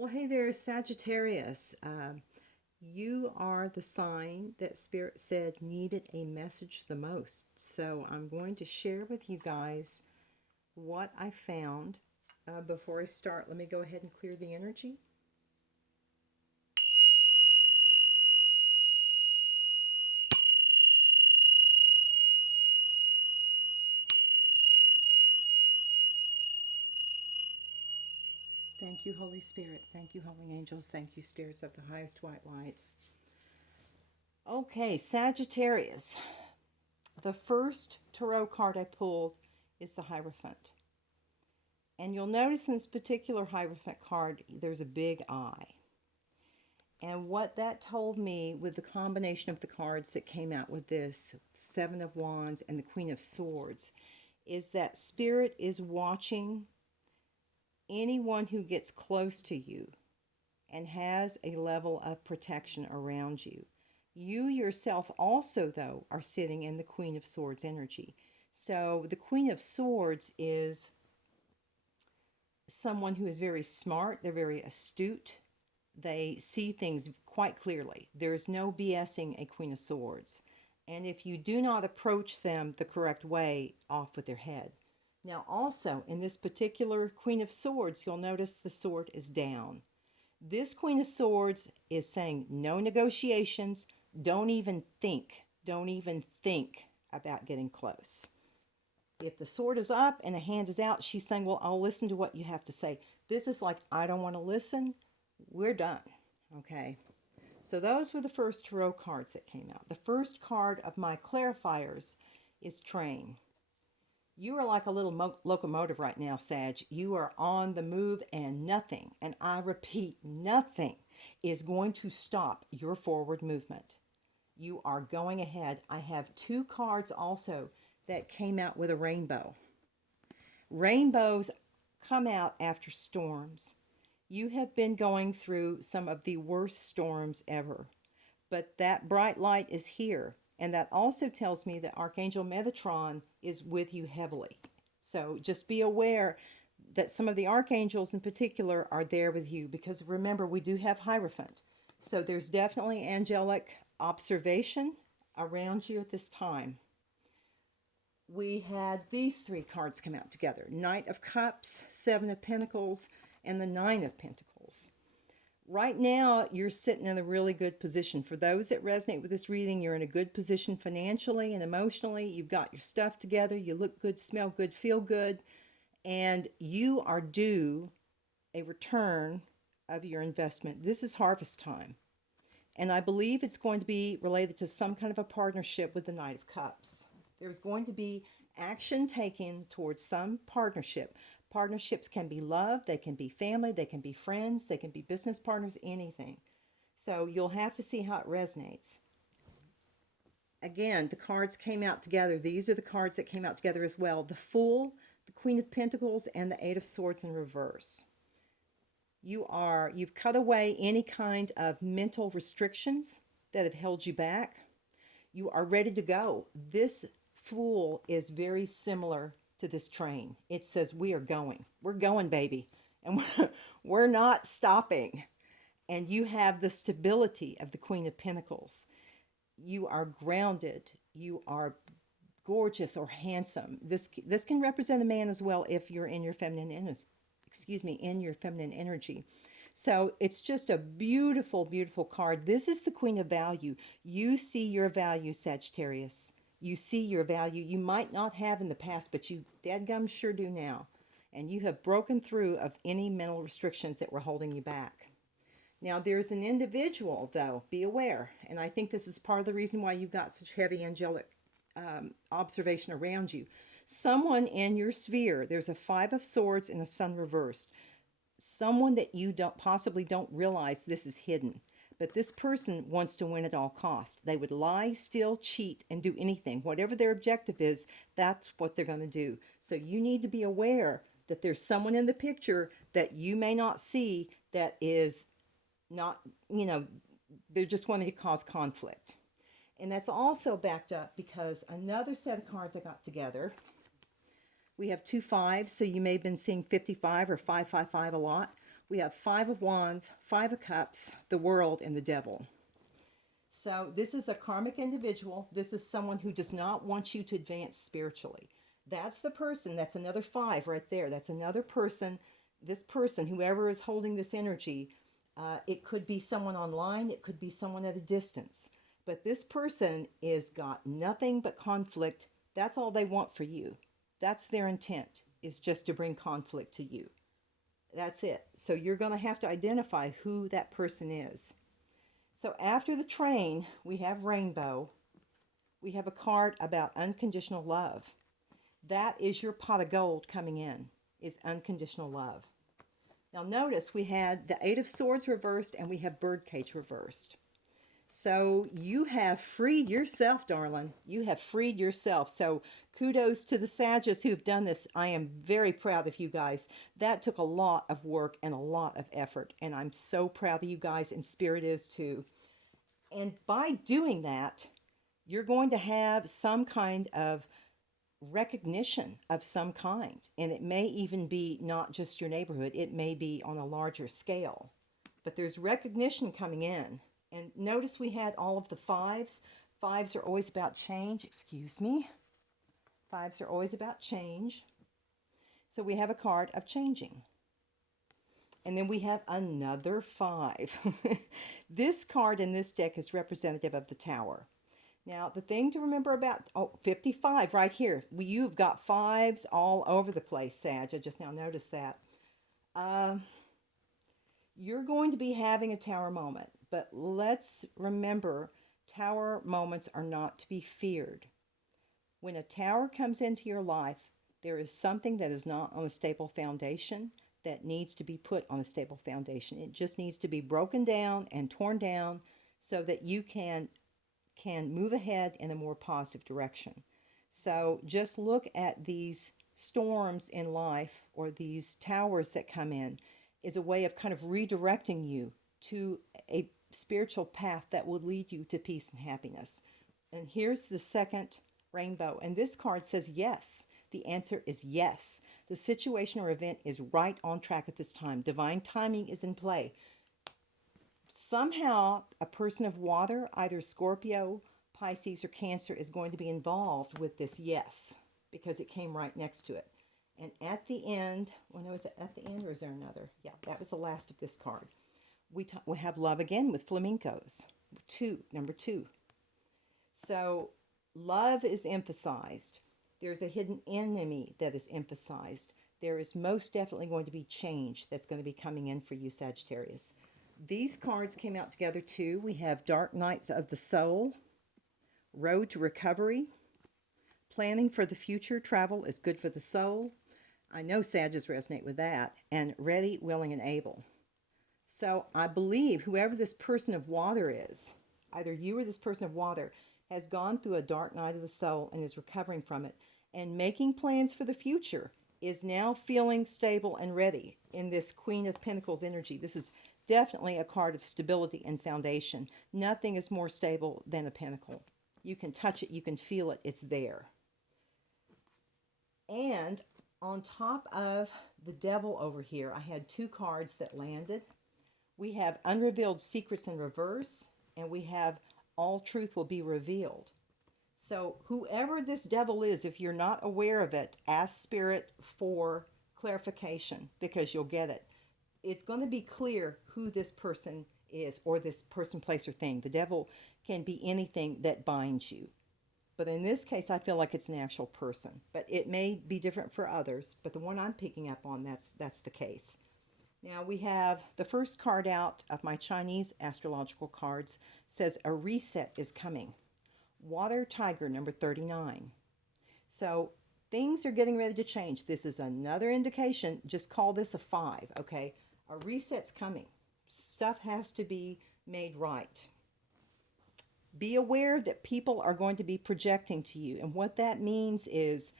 Well, hey there, Sagittarius. You are the sign that Spirit said needed a message the most. So I'm going to share with you guys what I found. Before I start, let me go ahead and clear the energy. Thank you, Holy Spirit. Thank you, Holy Angels. Thank you, Spirits of the highest white light. Okay, Sagittarius. The first tarot card I pulled is the Hierophant. And you'll notice in this particular Hierophant card, there's a big eye. And what that told me with the combination of the cards that came out with this, Seven of Wands and the Queen of Swords, is that Spirit is watching anyone who gets close to you and has a level of protection around you. You yourself also, though, are sitting in the Queen of Swords energy. So the Queen of Swords is someone who is very smart, they're very astute, they see things quite clearly. There is no BSing a Queen of Swords. And if you do not approach them the correct way, off with their head. Now, also, in this particular Queen of Swords, you'll notice the sword is down. This Queen of Swords is saying no negotiations. Don't even think. Don't even think about getting close. If the sword is up and the hand is out, she's saying, well, I'll listen to what you have to say. This is like, I don't want to listen. We're done. Okay. So those were the first tarot cards that came out. The first card of my clarifiers is train. You are like a little locomotive right now, Sag. You are on the move, and nothing, and I repeat, nothing is going to stop your forward movement. You are going ahead. I have two cards also that came out with a rainbow. Rainbows come out after storms. You have been going through some of the worst storms ever, but that bright light is here. And that also tells me that Archangel Metatron is with you heavily. So just be aware that some of the archangels in particular are there with you, because remember, we do have Hierophant. So there's definitely angelic observation around you at this time. We had these three cards come out together: Knight of Cups, Seven of Pentacles, and the Nine of Pentacles. Right now, you're sitting in a really good position. For those that resonate with this reading, you're in a good position financially and emotionally. You've got your stuff together. You look good, smell good, feel good. And you are due a return of your investment. This is harvest time. And I believe it's going to be related to some kind of a partnership with the Knight of Cups. There's going to be action taken towards some partnership. Partnerships can be love, they can be family, they can be friends, they can be business partners, anything. So you'll have to see how it resonates. Again, the cards came out together. These are the cards that came out together as well. The Fool, the Queen of Pentacles, and the Eight of Swords in reverse. You've cut away any kind of mental restrictions that have held you back. You are ready to go. This Fool is very similar to this train. It says we are going. We're going, baby. And we're not stopping. And you have the stability of the Queen of Pentacles. You are grounded. You are gorgeous or handsome. This can represent a man as well if you're in your feminine in your feminine energy. So it's just a beautiful, beautiful card. This is the Queen of Value. You see your value, Sagittarius. You see your value. You might not have in the past, but you dadgum sure do now. And you have broken through of any mental restrictions that were holding you back. Now, there's an individual, though, be aware. And I think this is part of the reason why you've got such heavy angelic observation around you. Someone in your sphere, there's a Five of Swords and a Sun reversed. Someone that you possibly don't realize this is hidden. But this person wants to win at all costs. They would lie, steal, cheat, and do anything. Whatever their objective is, that's what they're going to do. So you need to be aware that there's someone in the picture that you may not see that is not, they're just wanting to cause conflict. And that's also backed up because another set of cards I got together, we have two fives, so you may have been seeing 55 or 555 a lot. We have Five of Wands, Five of Cups, the World, and the Devil. So this is a karmic individual. This is someone who does not want you to advance spiritually. That's the person. That's another five right there. That's another person. This person, whoever is holding this energy, it could be someone online. It could be someone at a distance. But this person is got nothing but conflict. That's all they want for you. That's their intent, is just to bring conflict to you. That's it. So you're going to have to identify who that person is. So after the train, we have Rainbow. We have a card about unconditional love. That is your pot of gold coming in, is unconditional love. Now notice we had the Eight of Swords reversed and we have Birdcage reversed. So you have freed yourself, darling. You have freed yourself. So kudos to the Sagittarius who've done this. I am very proud of you guys. That took a lot of work and a lot of effort. And I'm so proud of you guys, and Spirit is too. And by doing that, you're going to have some kind of recognition of some kind. And it may even be not just your neighborhood. It may be on a larger scale. But there's recognition coming in. And notice we had all of the fives. Fives are always about change. Excuse me. Fives are always about change. So we have a card of changing. And then we have another five. This card in this deck is representative of the Tower. Now, the thing to remember about, 55 right here. You've got fives all over the place, Sag. I just now noticed that. You're going to be having a Tower moment. But let's remember, Tower moments are not to be feared. When a Tower comes into your life, there is something that is not on a stable foundation that needs to be put on a stable foundation. It just needs to be broken down and torn down so that you can move ahead in a more positive direction. So just look at these storms in life, or these towers that come in, is a way of kind of redirecting you to a spiritual path that will lead you to peace and happiness. And here's the second rainbow. And this card says yes. The answer is yes. The situation or event is right on track at this time. Divine timing is in play. Somehow, a person of water, either Scorpio, Pisces, or Cancer, is going to be involved with this yes, because it came right next to it. And at the end, was it at the end, or is there another? Yeah, that was the last of this card. We have love again with flamingos. Number two. So love is emphasized. There's a hidden enemy that is emphasized. There is most definitely going to be change that's going to be coming in for you, Sagittarius. These cards came out together too. We have Dark Nights of the Soul, Road to Recovery, Planning for the Future, Travel is Good for the Soul. I know Sagittarius resonate with that. And Ready, Willing, and Able. So I believe whoever this person of water is, either you or this person of water, has gone through a dark night of the soul and is recovering from it and making plans for the future, is now feeling stable and ready in this Queen of Pentacles energy. This is definitely a card of stability and foundation. Nothing is more stable than a pentacle. You can touch it, you can feel it, it's there. And on top of the Devil over here, I had two cards that landed. We have Unrevealed Secrets in reverse, and we have All Truth Will Be Revealed. So whoever this devil is, if you're not aware of it, ask Spirit for clarification, because you'll get it. It's going to be clear who this person is, or this person, place, or thing. The devil can be anything that binds you. But in this case, I feel like it's an actual person. But it may be different for others. But the one I'm picking up on, that's the case. Now we have the first card out of my Chinese astrological cards, says a reset is coming. Water Tiger, number 39. So things are getting ready to change. This is another indication. Just call this a 5, okay? A reset's coming. Stuff has to be made right. Be aware that people are going to be projecting to you. And what that means is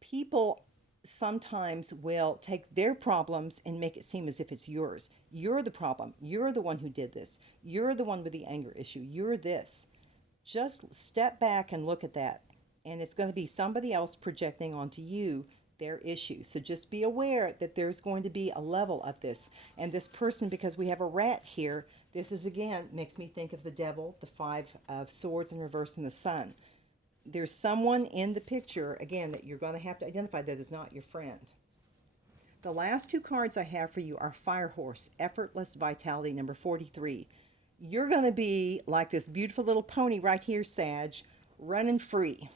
people sometimes will take their problems and make it seem as if it's yours. You're the problem. You're the one who did this. You're the one with the anger issue. You're this. Just step back and look at that. And it's going to be somebody else projecting onto you their issues. So just be aware that there's going to be a level of this. And this person, because we have a rat here, this is again, makes me think of the devil, the Five of Swords in reverse, and the sun. There's someone in the picture, again, that you're going to have to identify that is not your friend. The last two cards I have for you are Fire Horse, Effortless Vitality, number 43. You're going to be like this beautiful little pony right here, Sag, running free.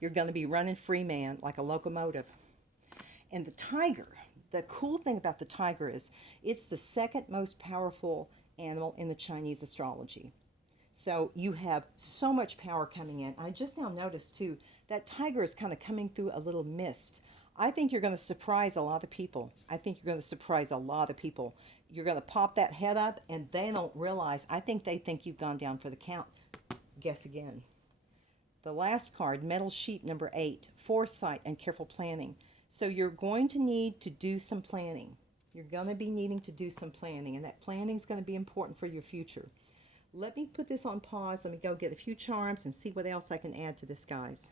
You're going to be running free, man, like a locomotive. And the tiger, the cool thing about the tiger is it's the second most powerful animal in the Chinese astrology. So you have so much power coming in. I just now noticed too, that tiger is kind of coming through a little mist. I think you're going to surprise a lot of people. I think you're going to surprise a lot of people. You're going to pop that head up and they don't realize. I think they think you've gone down for the count. Guess again. The last card, Metal Sheep, number 8, Foresight and Careful Planning. So you're going to need to do some planning. You're going to be needing to do some planning, and that planning is going to be important for your future. Let me put this on pause. Let me go get a few charms and see what else I can add to this, guys.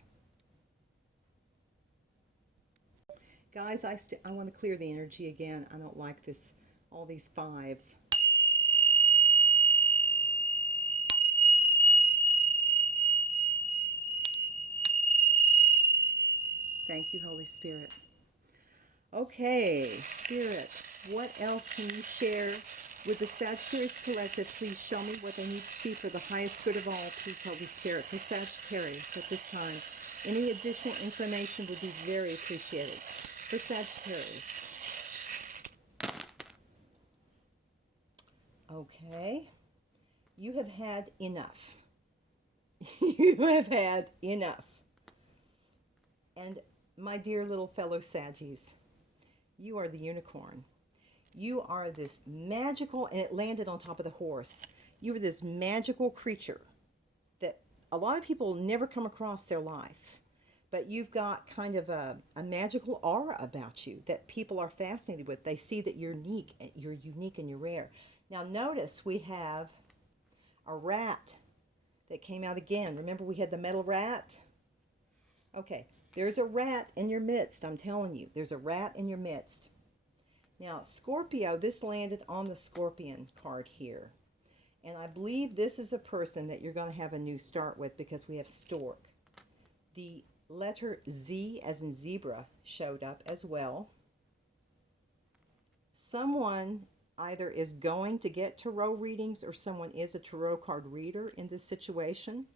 Guys, I want to clear the energy again. I don't like this, all these fives. Thank you, Holy Spirit. Okay, Spirit, what else can you share with the Sagittarius Collective? Please show me what they need to see for the highest good of all. Please, Holy Spirit, for Sagittarius at this time. Any additional information would be very appreciated. For Sagittarius. Okay, you have had enough. You have had enough. And my dear little fellow Saggies, you are the unicorn. You are this magical, and it landed on top of the horse. You are this magical creature that a lot of people never come across their life. But you've got kind of a magical aura about you that people are fascinated with. They see that you're unique and you're rare. Now notice we have a rat that came out again. Remember we had the metal rat? Okay. There's a rat in your midst, I'm telling you. There's a rat in your midst. Now, Scorpio, this landed on the Scorpion card here. And I believe this is a person that you're going to have a new start with because we have Stork. The letter Z, as in zebra, showed up as well. Someone either is going to get tarot readings or someone is a tarot card reader in this situation,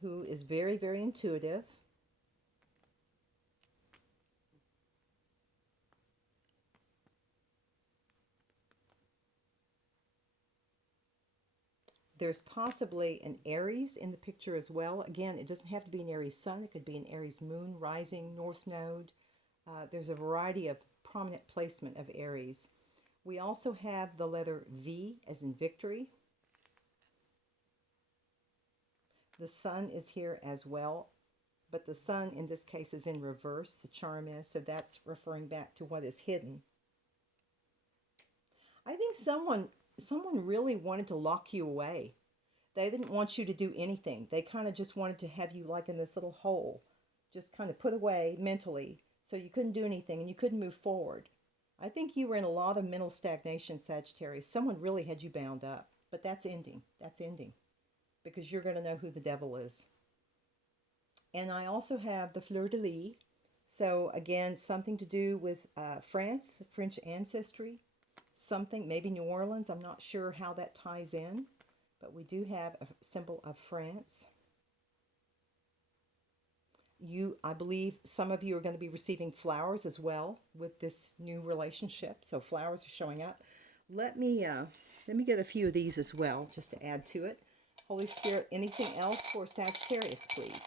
who is very, very intuitive. There's possibly an Aries in the picture as well. Again, it doesn't have to be an Aries sun. It could be an Aries moon, rising, north node. There's a variety of prominent placement of Aries. We also have the letter V as in victory. The sun is here as well, but the sun in this case is in reverse, the charm is, so that's referring back to what is hidden. I think someone really wanted to lock you away. They didn't want you to do anything. They kind of just wanted to have you like in this little hole, just kind of put away mentally, so you couldn't do anything and you couldn't move forward. I think you were in a lot of mental stagnation, Sagittarius. Someone really had you bound up, but that's ending. That's ending. Because you're going to know who the devil is. And I also have the fleur-de-lis. So again, something to do with France, French ancestry. Something, maybe New Orleans. I'm not sure how that ties in. But we do have a symbol of France. I believe some of you are going to be receiving flowers as well with this new relationship. So flowers are showing up. Let me get a few of these as well, just to add to it. Holy Spirit, anything else for Sagittarius, please?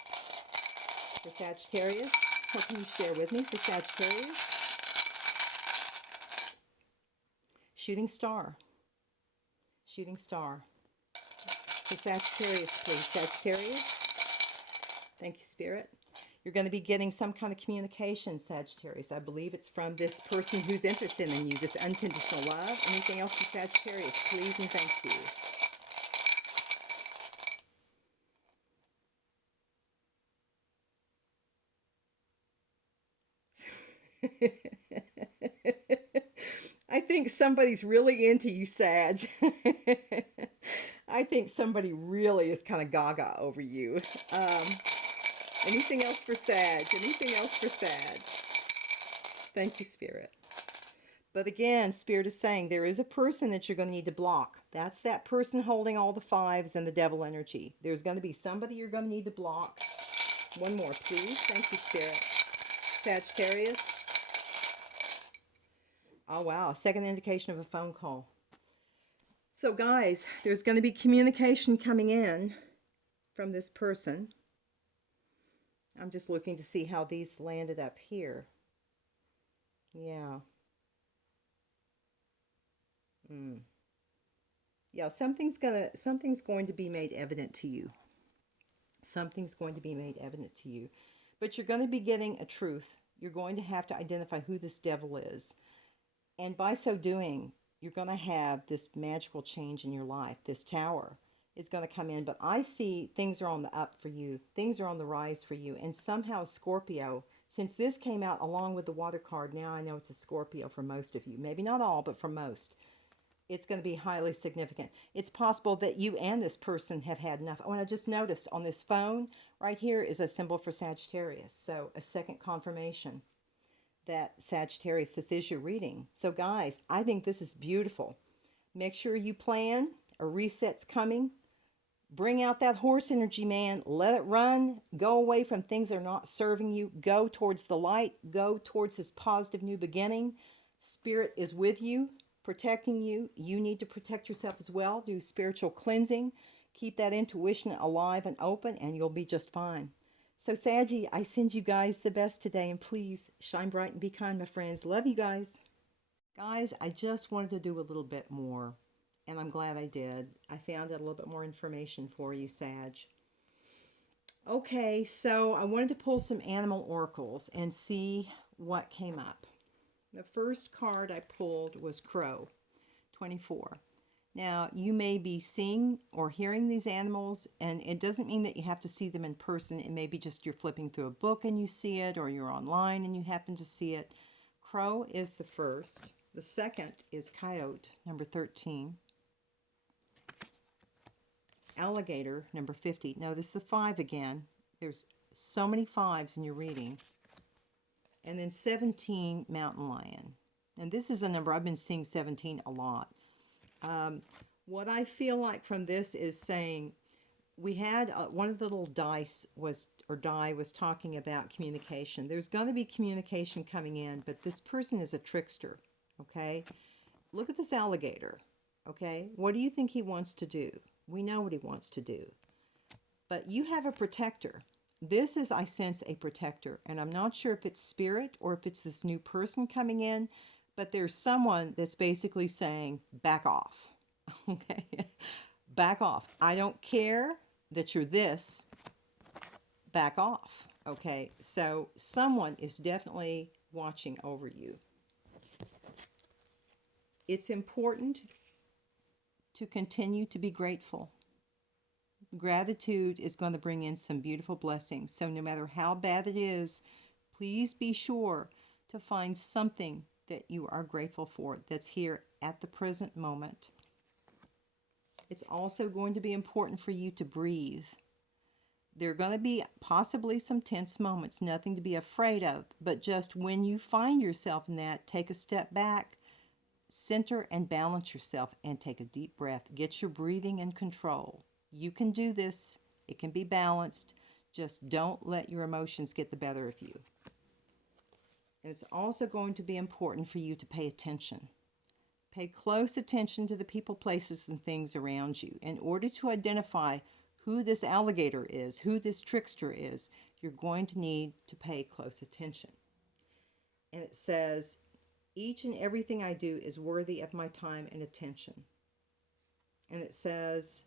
For Sagittarius, what can you share with me for Sagittarius? Shooting star. Shooting star. For Sagittarius, please. Sagittarius. Thank you, Spirit. You're going to be getting some kind of communication, Sagittarius. I believe it's from this person who's interested in you, this unconditional love. Anything else for Sagittarius, please and thank you. I think somebody's really into you, Sag. I think somebody really is kind of gaga over you. Um, Anything else for Sag? Anything else for Sag? Thank you, Spirit. But again, Spirit is saying there is a person that you're going to need to block. That's that person holding all the fives and the devil energy. There's going to be somebody you're going to need to block. One more, please. Thank you, Spirit. Sagittarius. Oh, wow. Second indication of a phone call. So, guys, there's going to be communication coming in from this person. I'm just looking to see how these landed up here. Yeah. Mm. Yeah, something's going to be made evident to you. Something's going to be made evident to you. But you're going to be getting a truth. You're going to have to identify who this devil is. And by so doing, you're going to have this magical change in your life. This tower is going to come in. But I see things are on the up for you. Things are on the rise for you. And somehow Scorpio, since this came out along with the water card, now I know it's a Scorpio for most of you. Maybe not all, but for most. It's going to be highly significant. It's possible that you and this person have had enough. Oh, and I just noticed on this phone right here is a symbol for Sagittarius. So a second confirmation that Sagittarius, this is your reading. So guys, I think this is beautiful. Make sure you plan. A reset's coming. Bring out that horse energy, man. Let it run. Go away from things that are not serving you. Go towards the light. Go towards this positive new beginning. Spirit is with you, protecting you. You need to protect yourself as well. Do spiritual cleansing. Keep that intuition alive and open, and you'll be just fine. So, Saggy, I send you guys the best today, and please shine bright and be kind, my friends. Love you guys. Guys, I just wanted to do a little bit more, and I'm glad I did. I found out a little bit more information for you, Sag. Okay, so I wanted to pull some animal oracles and see what came up. The first card I pulled was Crow, 24. Now, you may be seeing or hearing these animals, and it doesn't mean that you have to see them in person. It may be just you're flipping through a book and you see it, or you're online and you happen to see it. Crow is the first. The second is Coyote, number 13. Alligator, number 50. Notice the 5 again. There's so many 5s in your reading. And then 17, Mountain Lion. And this is a number, I've been seeing 17 a lot. What I feel like from this is saying, we had one of the little die was talking about communication. There's going to be communication coming in, but this person is a trickster, okay? Look at this alligator, okay? What do you think he wants to do? We know what he wants to do. But you have a protector. This is, I sense, a protector. And I'm not sure if it's spirit or if it's this new person coming in, but there's someone that's basically saying, back off. Okay? Back off. I don't care that you're this. Back off. Okay? So someone is definitely watching over you. It's important to continue to be grateful. Gratitude is going to bring in some beautiful blessings. So no matter how bad it is, please be sure to find something that you are grateful for that's here at the present moment. It's also going to be important for you to breathe. There are going to be possibly some tense moments, nothing to be afraid of, but just when you find yourself in that, take a step back, center and balance yourself, and take a deep breath. Get your breathing in control. You can do this. It can be balanced. Just don't let your emotions get the better of you. And it's also going to be important for you to pay attention. Pay close attention to the people, places, and things around you. In order to identify who this alligator is, who this trickster is, you're going to need to pay close attention. And it says, each and everything I do is worthy of my time and attention. And it says,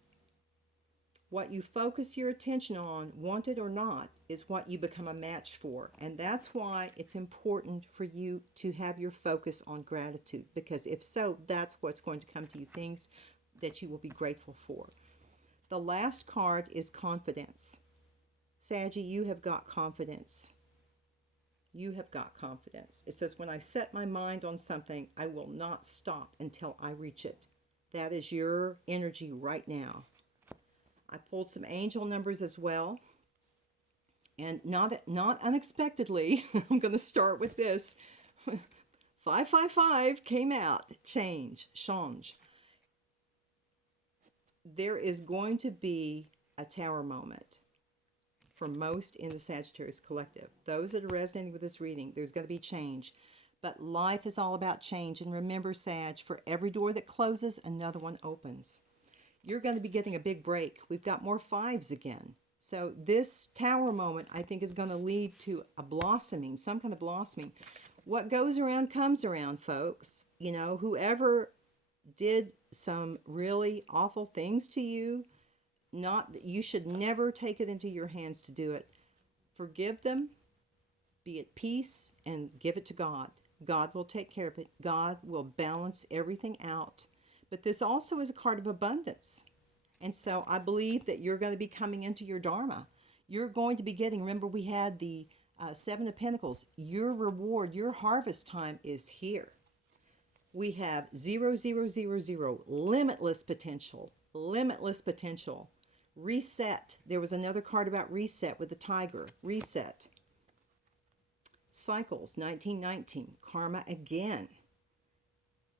what you focus your attention on, wanted or not, is what you become a match for. And that's why it's important for you to have your focus on gratitude. Because if so, that's what's going to come to you, things that you will be grateful for. The last card is confidence. Saggy, you have got confidence. You have got confidence. It says, when I set my mind on something, I will not stop until I reach it. That is your energy right now. I pulled some angel numbers as well. And not unexpectedly, I'm going to start with this. 555 came out. Change. There is going to be a tower moment for most in the Sagittarius collective. Those that are resonating with this reading, there's going to be change. But life is all about change. And remember, Sag, for every door that closes, another one opens. You're going to be getting a big break. We've got more fives again. So this tower moment, I think, is going to lead to a blossoming, some kind of blossoming. What goes around comes around, folks. You know, whoever did some really awful things to you, you should never take it into your hands to do it. Forgive them, be at peace, and give it to God. God will take care of it. God will balance everything out. But this also is a card of abundance. And so I believe that you're going to be coming into your Dharma. You're going to be getting, remember we had the Seven of Pentacles. Your reward, your harvest time is here. We have 0, limitless potential, reset. There was another card about reset with the tiger, reset. Cycles, 1919, karma again.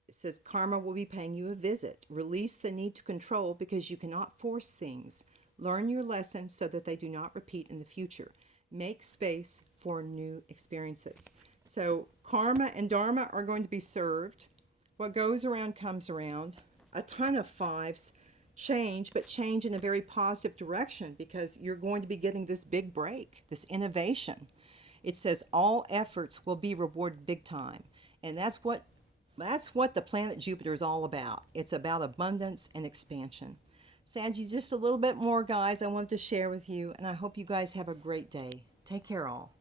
It says karma will be paying you a visit. Release the need to control because you cannot force things. Learn your lessons so that they do not repeat in the future. Make space for new experiences. So karma and dharma are going to be served. What goes around comes around. A ton of fives. Change, but change in a very positive direction because you're going to be getting this big break, this innovation. It says all efforts will be rewarded big time. And that's what the planet Jupiter is all about. It's about abundance and expansion. Saggy, just a little bit more, guys, I wanted to share with you, and I hope you guys have a great day. Take care, all.